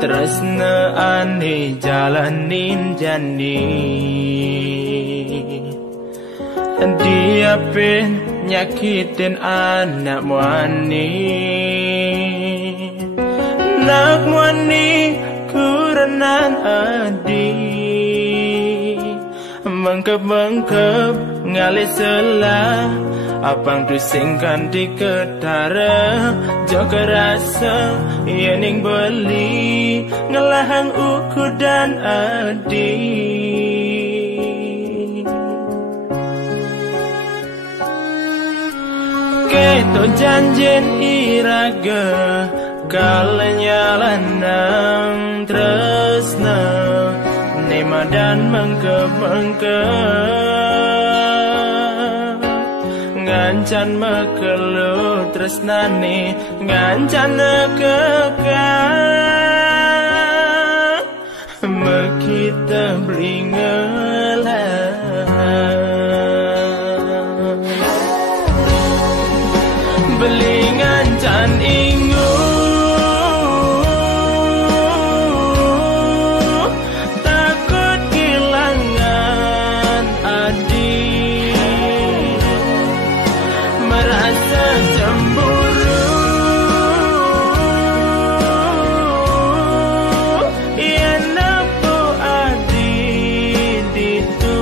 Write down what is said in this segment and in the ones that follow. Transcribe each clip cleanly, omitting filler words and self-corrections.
tresna ane jalanin jani dia pen nyakitin anak muani nak muani kurenan adi mengkep-mengkep ngalih selah abang tusingkan di ketara jaga rasa yening beli ngelahang uku dan adi keto janjen iraga kalanya lanang tresna nema dan mengkep-mengkep ngancan mekelu tresnane ngancan nekekang mekita blingelah beli ngancan ingu takut kehilangan adi merasa cemburu ia napu adi ditu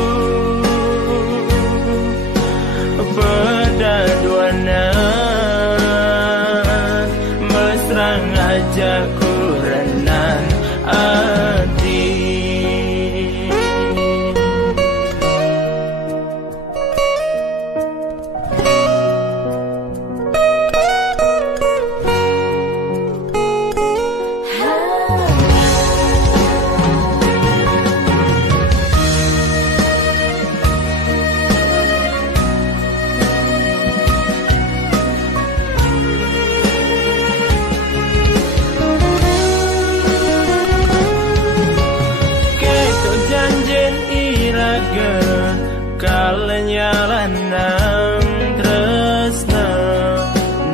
pedaduana ngajak kurenan adi kalanya lanang tresna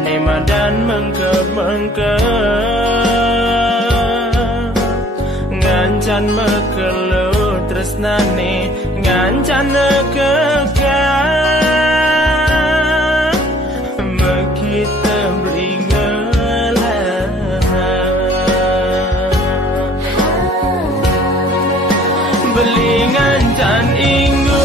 nema dan mengkep-mengkep ngancan mekelu tresnane ngancan nekekang mekita blingelah beli ngancan ingu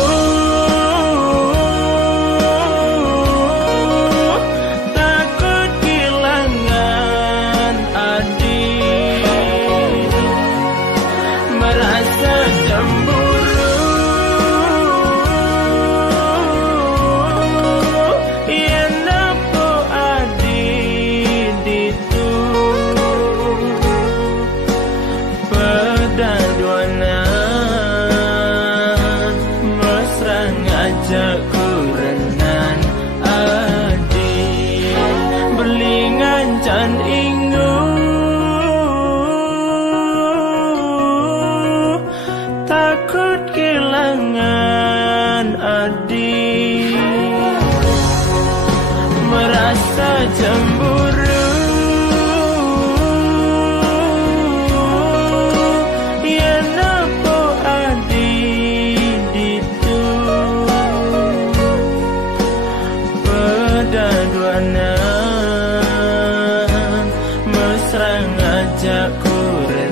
merasa cemburu ia napu adi ditu pedaduana mesra ngajak kurenan adi beli ngancan ingu takut kehilangan adi merasa cemburu ia napu adi ditu pedaduana mesra ngajak kurenan